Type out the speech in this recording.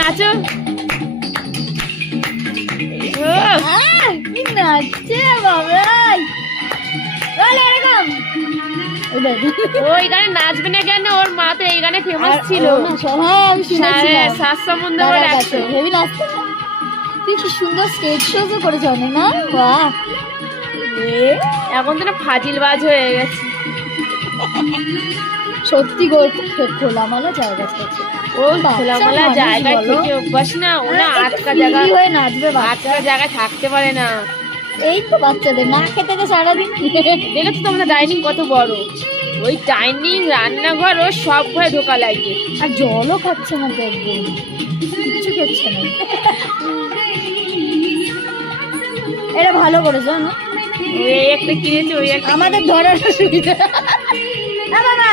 নাচো। কি নাচছে বাবাই, এরকম ওই গানে নাচবে না কেন? ওর মা তো এই গানে ফেমাস ছিল। হ্যাঁ আমি শুনেছিলাম। সাত সমুদ্র একশো। হেভি নাচতে। তুই কি সুন্দর স্টেজ শো করেছ অনেক না? বাহ, এখন তো না ফাজিলবাজ হয়ে গেছে। সত্যি গো, খোলামেলা জায়গা আছে। ও খোলামেলা জায়গায় থেকে অভ্যাস না, ও না আটকা জায়গা হয়ে নাচবে, আটকা জায়গায় থাকতে পারে না। এই তো বাচ্চাদের না খেতে তো সারাদিন। দেখেছো তো আমাদের ডাইনিং কত বড়, ওই ডাইনিং রান্নাঘর ও সব ঘরে ঢোকা লাগে। আর জলও খাচ্ছে না তো, একদম কিচ্ছু করছে না। এটা ভালো করেছো না, ওই একটা কিনেছে, ওই একটা আমাদের ধরার সুবিধা। বাবা বাবা